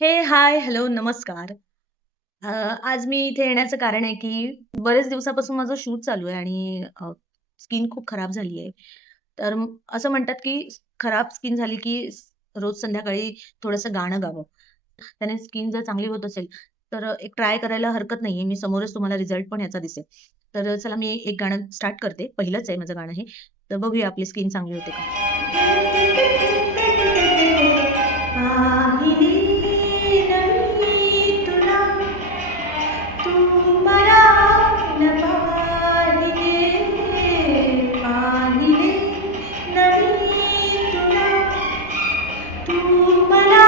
हे, हाय, हॅलो, नमस्कार. आज मी इथे येण्याचं कारण आहे, की बरेच दिवसापासून माझं शूट चालू आहे आणि स्किन खूप खराब झाली आहे. तर असं म्हणतात, की खराब स्किन झाली, की रोज संध्याकाळी थोडंसं गाणं गावं. त्याने स्किन जर चांगली होत असेल, तर एक ट्राय करायला हरकत नाहीये. मी समोरच तुम्हाला रिझल्ट पण याचा दिसेल. तर चला मी एक गाणं स्टार्ट करते. पहिलंच आहे माझं गाणं हे. तर बघूया आपली स्किन चांगली होते का? पाहिले नव्हे तुला, तू मला न पाहिले, पाहिले नव्हे तुला, तू मला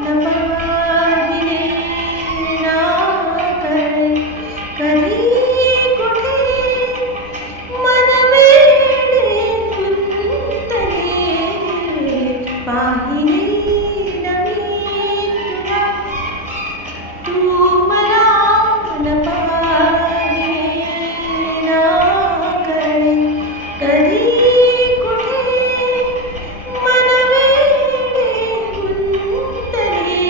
न पाहिले, ना कळले कधी कुठे मन वेडे गुंतले, पाहिले नव्हे तुला, तू मला न पाहिले, ना कळले कधी कुठे मन वेडे गुंतले,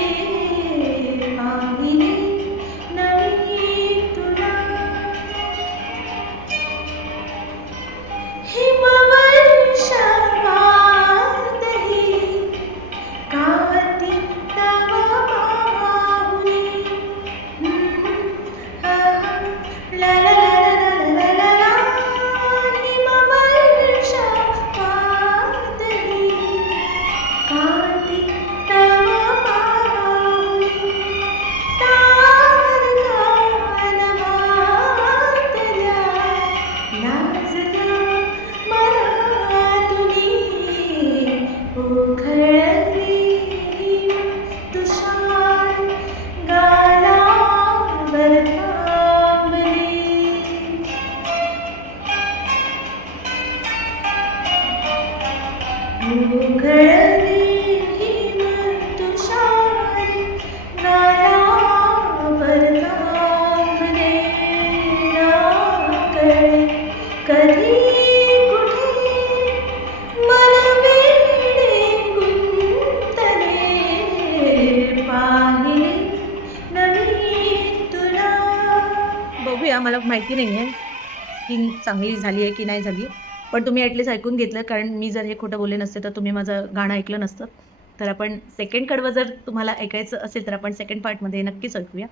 पाहिले नव्हे तुला. हिमवर्षावादही काती तव पाहुनी, हा, ला ला ला ला ला ला ला, हिमवर्षावादही काती तव पाहुनी, तारका नभातल्या लाजत्या मनातुनी, ओघळली हिम तुषार गालावर थांबली. ओघळली हिम तुषार गालावर थांबले, ना कळले कधी कुठे मन वेडे गुंतले, पाहिले नव्हे तुला. बघूया, मला माहिती नाहीये स्किन चांगली झाली आहे की नाही झाली. पण तुम्ही ॲटलीस्ट ऐकून घेतलं, कारण मी जर हे खोटं बोलले नसते, तर तुम्ही माझं गाणं ऐकलं नसतं. तर आपण सेकंड कडवं जर तुम्हाला ऐकायचं असेल, तर आपण सेकंड पार्टमध्ये नक्कीच ऐकूया.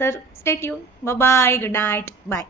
तर stay tuned. Bye, good night. Bye.